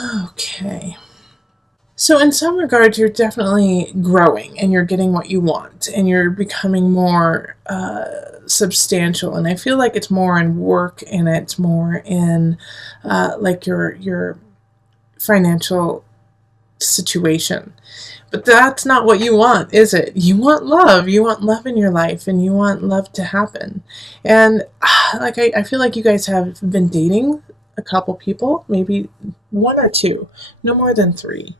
Okay. So in some regards, you're definitely growing and you're getting what you want and you're becoming more substantial. And I feel like it's more in work and it's more in like your financial situation. But that's not what you want, is it? You want love. You want love in your life and you want love to happen. And like I feel like you guys have been dating a couple people, maybe one or two, no more than three.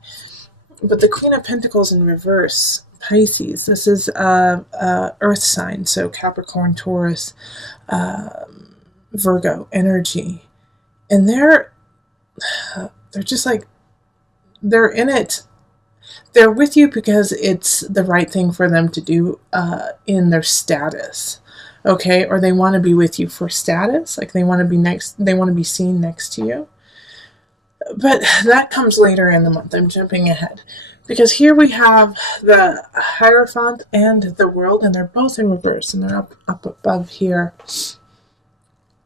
But the Queen of Pentacles in reverse, Pisces, this is Earth sign, so Capricorn, Taurus, Virgo energy. And they're just like, they're in it. They're with you because it's the right thing for them to do in their status. Okay, or they want to be with you for status, like they want to be next, they want to be seen next to you. But that comes later in the month. I'm jumping ahead. Because here we have the Hierophant and the World, and they're both in reverse, and they're up above here.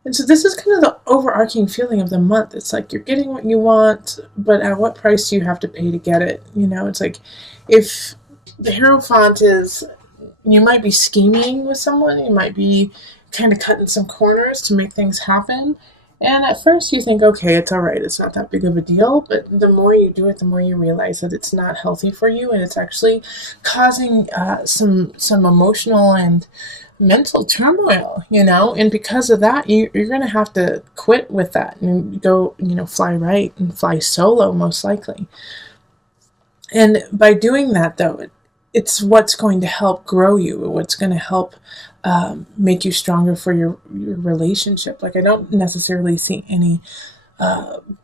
And so this is kind of the overarching feeling of the month. It's like you're getting what you want, but at what price do you have to pay to get it? You know, it's like if the Hierophant is, you might be scheming with someone, you might be kind of cutting some corners to make things happen. And at first you think, okay, it's all right, it's not that big of a deal. But the more you do it, the more you realize that it's not healthy for you, and it's actually causing some emotional and mental turmoil, you know. And because of that, you're going to have to quit with that and go, you know, fly right and fly solo, most likely. And by doing that, though, it's what's going to help grow you, what's going to help make you stronger for your relationship. Like, I don't necessarily see any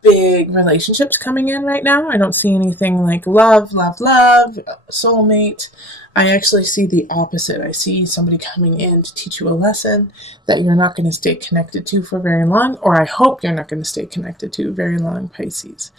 big relationships coming in right now. I don't see anything like love, soulmate. I actually see the opposite. I see somebody coming in to teach you a lesson that you're not going to stay connected to for very long, or I hope you're not going to stay connected to very long, Pisces.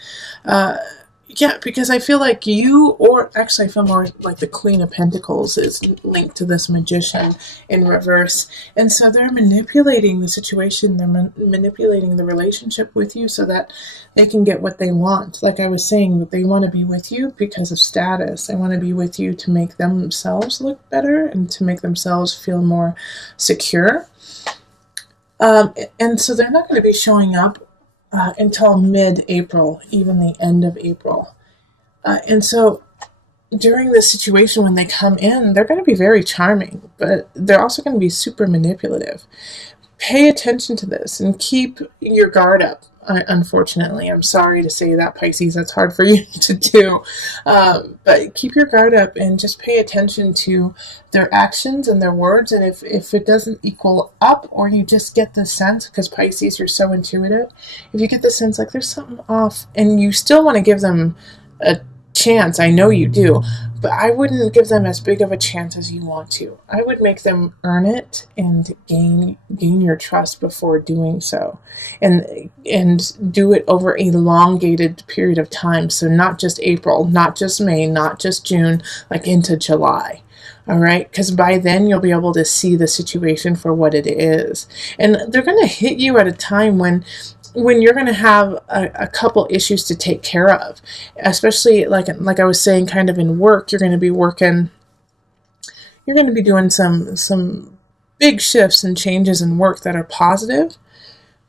Yeah, because I feel like you, or actually I feel more like the Queen of Pentacles is linked to this Magician in reverse. And so they're manipulating the situation, they're manipulating the relationship with you so that they can get what they want. Like I was saying, they want to be with you because of status. They want to be with you to make themselves look better and to make themselves feel more secure. And so they're not going to be showing up until mid-April, even the end of April. And so during this situation, when they come in, they're going to be very charming, but they're also going to be super manipulative. Pay attention to this and keep your guard up. Unfortunately, I'm sorry to say that, Pisces, that's hard for you to do. But keep your guard up and just pay attention to their actions and their words. And if it doesn't equal up, or you just get the sense, because Pisces, you're so intuitive, if you get the sense like there's something off and you still want to give them a chance, I know you do, but I wouldn't give them as big of a chance as you want to. I would make them earn it and gain your trust before doing so, and do it over a elongated period of time. So not just April, not just May, not just June, like into July. All right, because by then you'll be able to see the situation for what it is, and they're going to hit you at a time when you're going to have a couple issues to take care of, especially like I was saying, kind of in work. You're going to be doing some big shifts and changes in work that are positive.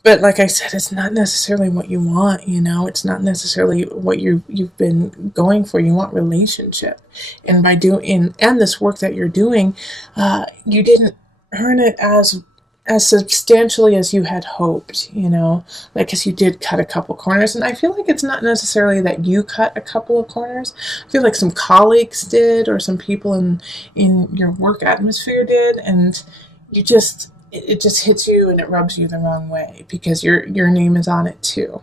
But like I said, it's not necessarily what you want, you know. It's not necessarily what you've been going for. You want relationship, and by doing and this work that you're doing, you didn't earn it as substantially as you had hoped, you know, like, because you did cut a couple corners. And I feel like it's not necessarily that you cut a couple of corners. I feel like some colleagues did, or some people in your work atmosphere did, and you just, it just hits you and it rubs you the wrong way because your name is on it too.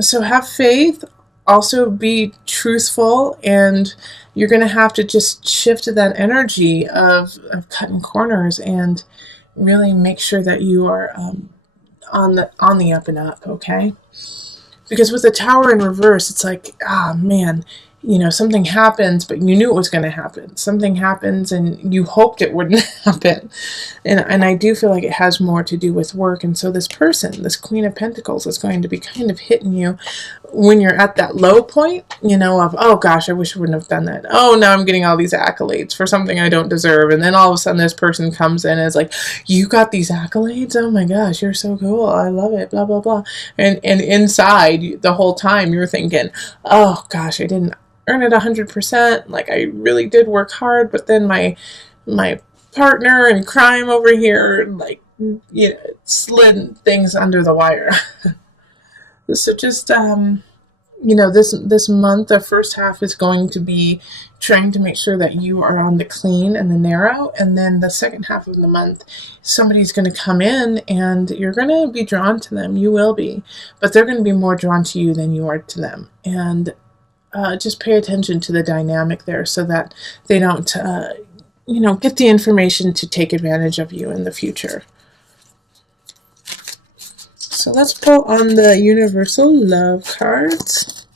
So have faith. Also be truthful, and you're going to have to just shift to that energy of cutting corners and really make sure that you are on the up and up, okay? Because with the Tower in reverse, it's like, man, something happens, but you knew it was going to happen. Something happens and you hoped it wouldn't happen. And I do feel like it has more to do with work. And so this person, this Queen of Pentacles, is going to be kind of hitting you when you're at that low point, of, oh gosh, I wish I wouldn't have done that. Oh, now I'm getting all these accolades for something I don't deserve. And then all of a sudden this person comes in and is like, you got these accolades? Oh my gosh, you're so cool. I love it, blah, blah, blah. And inside the whole time you're thinking, oh gosh, I didn't earn it 100%. Like, I really did work hard, but then my partner in crime over here, like, slid things under the wire. So just this month, the first half is going to be trying to make sure that you are on the clean and the narrow, and then the second half of the month, somebody's going to come in and you're going to be drawn to them. You will be, but they're going to be more drawn to you than you are to them. And just pay attention to the dynamic there so that they don't, get the information to take advantage of you in the future. So let's pull on the Universal Love cards.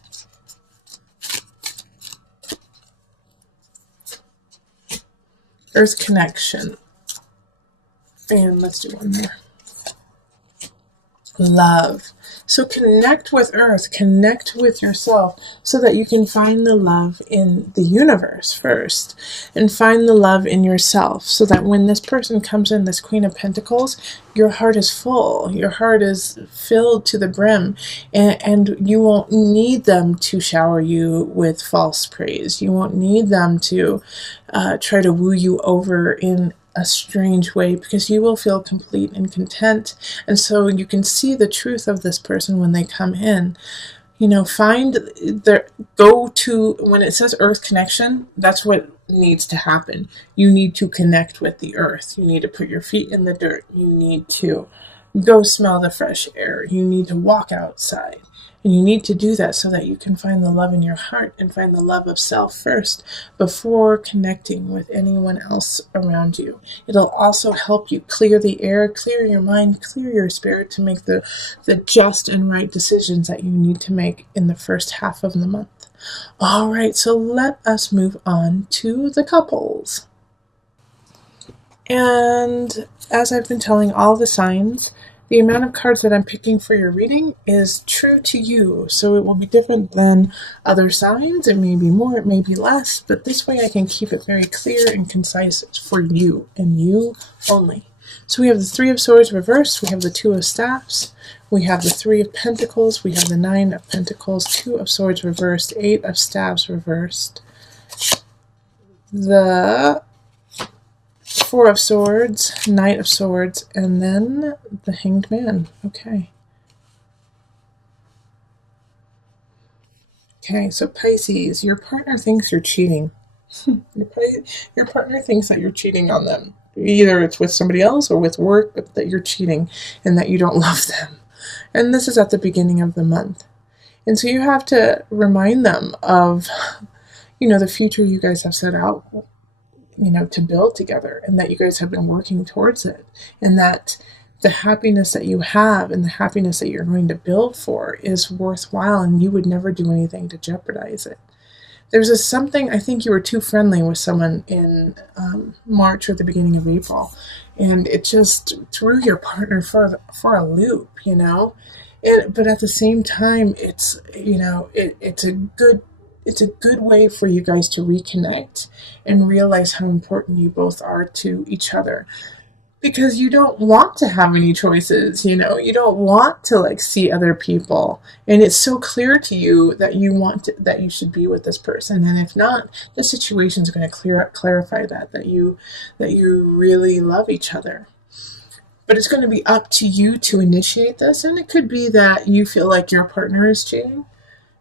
Earth Connection. And let's do one more. Love. So connect with Earth, connect with yourself so that you can find the love in the universe first and find the love in yourself so that when this person comes in, this Queen of Pentacles, your heart is full, your heart is filled to the brim, and you won't need them to shower you with false praise. You won't need them to try to woo you over in a strange way, because you will feel complete and content. And so you can see the truth of this person when they come in. Find go to, when it says Earth Connection, that's what needs to happen. You need to connect with the earth. You need to put your feet in the dirt. You need to go smell the fresh air. You need to walk outside. And you need to do that so that you can find the love in your heart and find the love of self first before connecting with anyone else around you. It'll also help you clear the air, clear your mind, clear your spirit to make the just and right decisions that you need to make in the first half of the month. All right, so let us move on to the couples. And as I've been telling all the signs, the amount of cards that I'm picking for your reading is true to you. So it will be different than other signs. It may be more, it may be less, but this way I can keep it very clear and concise for you and you only. So we have the Three of Swords reversed, we have the Two of Staffs, we have the Three of Pentacles, we have the Nine of Pentacles, Two of Swords reversed, Eight of Staves reversed, the Four of Swords, Knight of Swords, and then the Hanged Man. Okay, so Pisces, your partner thinks you're cheating. Your partner thinks that you're cheating on them. Either it's with somebody else or with work, but that you're cheating and that you don't love them. And this is at the beginning of the month. And so you have to remind them of, the future you guys have set out, to build together, and that you guys have been working towards it, and that the happiness that you have and the happiness that you're going to build for is worthwhile, and you would never do anything to jeopardize it. There's something, I think you were too friendly with someone in March or the beginning of April, and it just threw your partner for a loop, but at the same time, it's it's a good way for you guys to reconnect and realize how important you both are to each other. Because you don't want to have any choices, you don't want to see other people. And it's so clear to you that that you should be with this person. And if not, the situation is going to clarify that you really love each other. But it's going to be up to you to initiate this. And it could be that you feel like your partner is cheating.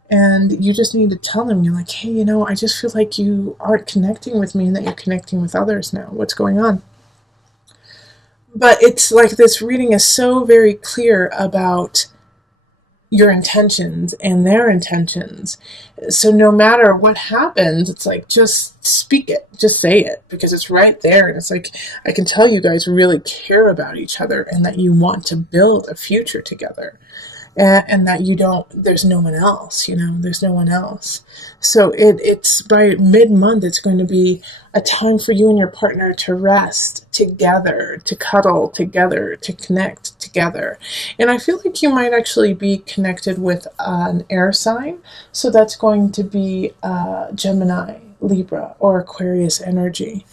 And you just need to tell them, you're like, hey, I just feel like you aren't connecting with me and that you're connecting with others now. What's going on? But it's like this reading is so very clear about your intentions and their intentions. So no matter what happens, it's like, just speak it, just say it, because it's right there. And it's like, I can tell you guys really care about each other and that you want to build a future together. and that you don't, there's no one else, there's no one else. So it's by mid-month, it's going to be a time for you and your partner to rest together, to cuddle together, to connect together. And I feel like you might actually be connected with an air sign. So that's going to be Gemini, Libra, or Aquarius energy.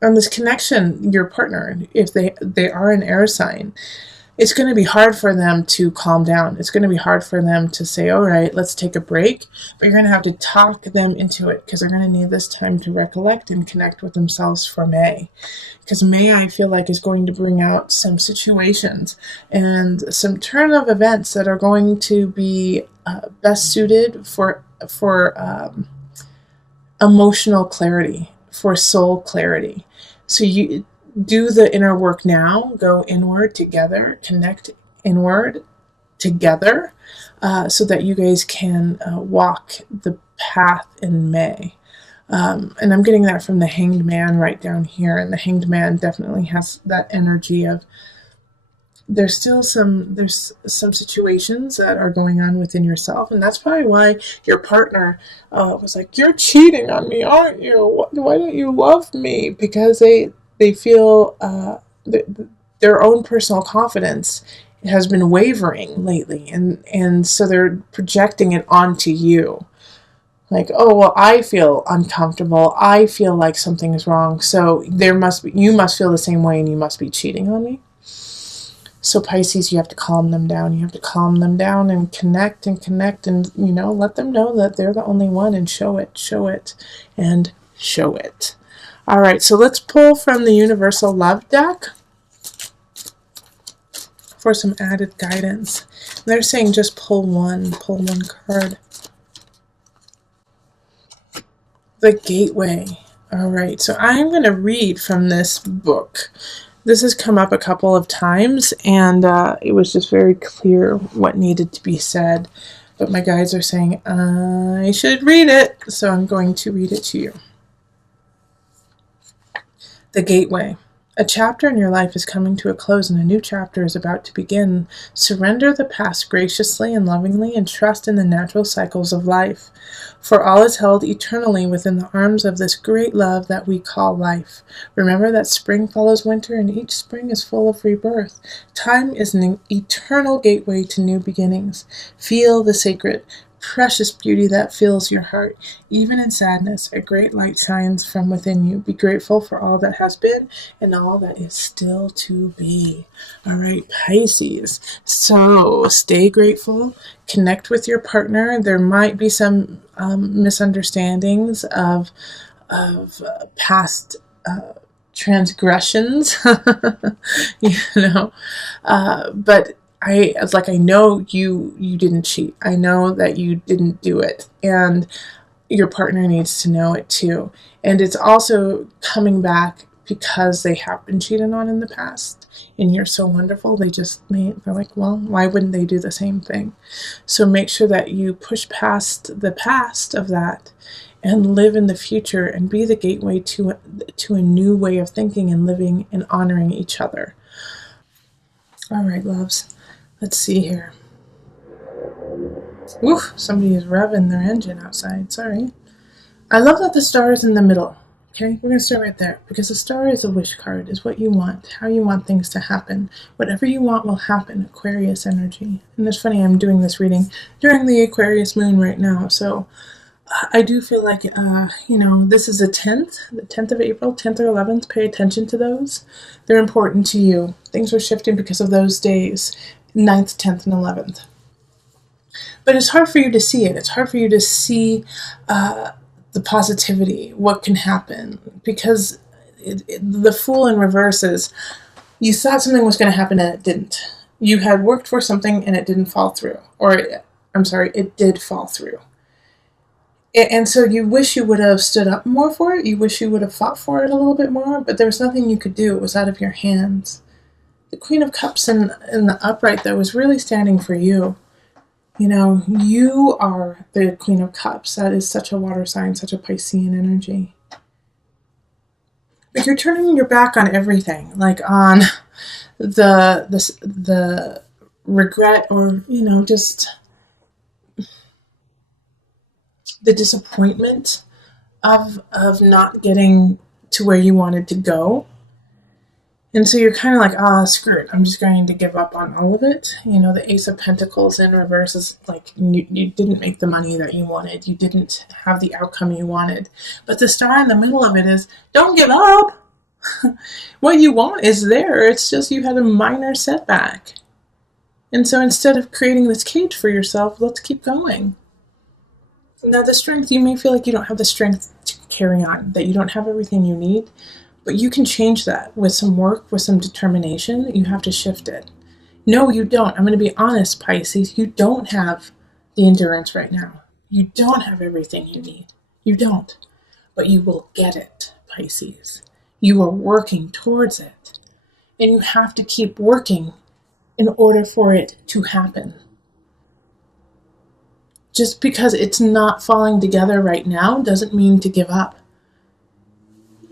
And this connection, your partner, if they are an air sign, it's going to be hard for them to calm down. It's going to be hard for them to say, all right, let's take a break. But you're going to have to talk them into it, because they're going to need this time to recollect and connect with themselves for May. Because May, I feel like, is going to bring out some situations and some turn of events that are going to be best suited for emotional clarity, for soul clarity. So you do the inner work now, go inward together, connect inward together, so that you guys can walk the path in May. And I'm getting that from the Hanged Man right down here. And the Hanged Man definitely has that energy of, there's some situations that are going on within yourself, and that's probably why your partner was like, "You're cheating on me, aren't you? Why don't you love me?" Because they feel their own personal confidence has been wavering lately, and so they're projecting it onto you. Like, oh, well, I feel uncomfortable. I feel like something is wrong. So you must feel the same way, and you must be cheating on me. So Pisces, you have to calm them down. You have to calm them down and connect and let them know that they're the only one, and show it, and show it. All right, so let's pull from the Universal Love deck for some added guidance. They're saying just pull one card. The Gateway. All right, so I'm going to read from this book. This has come up a couple of times, and it was just very clear what needed to be said. But my guides are saying I should read it, so I'm going to read it to you. The Gateway. A chapter in your life is coming to a close, and a new chapter is about to begin. Surrender the past graciously and lovingly, and trust in the natural cycles of life. For all is held eternally within the arms of this great love that we call life. Remember that spring follows winter, and each spring is full of rebirth. Time is an eternal gateway to new beginnings. Feel the sacred, precious beauty that fills your heart. Even in sadness, a great light shines from within you. Be grateful for all that has been and all that is still to be. All right, Pisces. So stay grateful. Connect with your partner. There might be some misunderstandings of past transgressions, but I know you didn't cheat. I know that you didn't do it, and your partner needs to know it too. And it's also coming back because they have been cheated on in the past, and you're so wonderful. They're like, well, why wouldn't they do the same thing? So make sure that you push past the past of that and live in the future, and be the gateway to a new way of thinking and living and honoring each other. All right, loves. Let's see here. Ooh, somebody is revving their engine outside. Sorry. I love that the star is in the middle. Okay, we're going to start right there, because the star is a wish card, is what you want, how you want things to happen. Whatever you want will happen, Aquarius energy. And it's funny, I'm doing this reading during the Aquarius moon right now, so I do feel like, this is the 10th of April, 10th or 11th. Pay attention to those. They're important to you. Things are shifting because of those days, 9th, 10th, and 11th. But it's hard for you to see it. It's hard for you to see the positivity, what can happen, because the Fool in reverse is, you thought something was going to happen and it didn't. You had worked for something and it didn't fall through. It did fall through. And so you wish you would have stood up more for it. You wish you would have fought for it a little bit more, but there was nothing you could do. It was out of your hands. The Queen of Cups in the upright, though, was really standing for you. You are the Queen of Cups. That is such a water sign, such a Piscean energy. But you're turning your back on everything, like on the regret or, just the disappointment of not getting to where you wanted to go. And so you're kind of like, screw it. I'm just going to give up on all of it. The Ace of Pentacles in reverse is like you didn't make the money that you wanted. You didn't have the outcome you wanted. But the star in the middle of it is, don't give up. What you want is there. It's just you had a minor setback. And so instead of creating this cage for yourself, let's keep going. Now, the strength, you may feel like you don't have the strength to carry on, that you don't have everything you need. But you can change that with some work, with some determination. You have to shift it. No, you don't. I'm going to be honest, Pisces. You don't have the endurance right now. You don't have everything you need. You don't. But you will get it, Pisces. You are working towards it. And you have to keep working in order for it to happen. Just because it's not falling together right now doesn't mean to give up.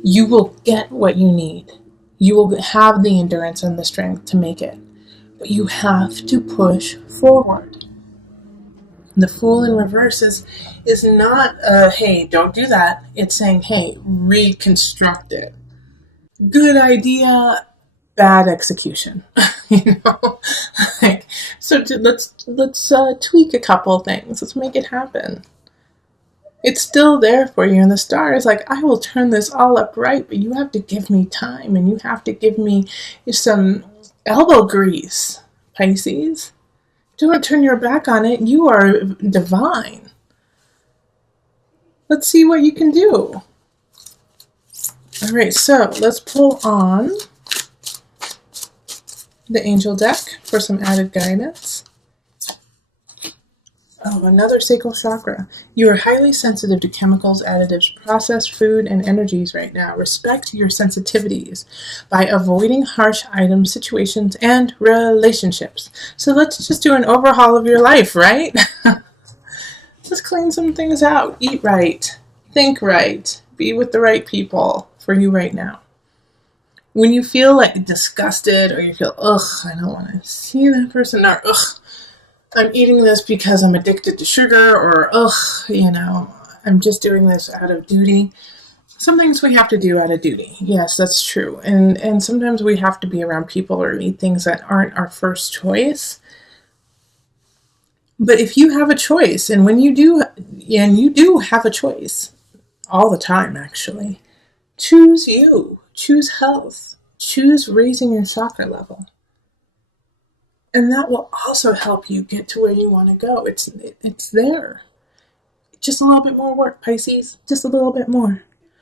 You will get what you need. You will have the endurance and the strength to make it. But you have to push forward. The Fool in reverse is not, hey, don't do that. It's saying, hey, reconstruct it. Good idea, bad execution. So let's tweak a couple things. Let's make it happen. It's still there for you, and the star is like, I will turn this all up right, but you have to give me time, and you have to give me some elbow grease, Pisces. Don't turn your back on it. You are divine. Let's see what you can do. All right, so let's pull on the angel deck for some added guidance. Oh, another sacral chakra. You are highly sensitive to chemicals, additives, processed food, and energies right now. Respect your sensitivities by avoiding harsh items, situations, and relationships. So let's just do an overhaul of your life, right? Let's clean some things out. Eat right. Think right. Be with the right people for you right now. When you feel like disgusted or you feel, I don't want to see that person, or I'm eating this because I'm addicted to sugar, or I'm just doing this out of duty. Some things we have to do out of duty. Yes, that's true. And sometimes we have to be around people or eat things that aren't our first choice. But if you have a choice, and when you do, and you do have a choice all the time, actually, choose you, choose health, choose raising your chakra level. And that will also help you get to where you want to go. It's there. Just a little bit more work, Pisces. Just a little bit more.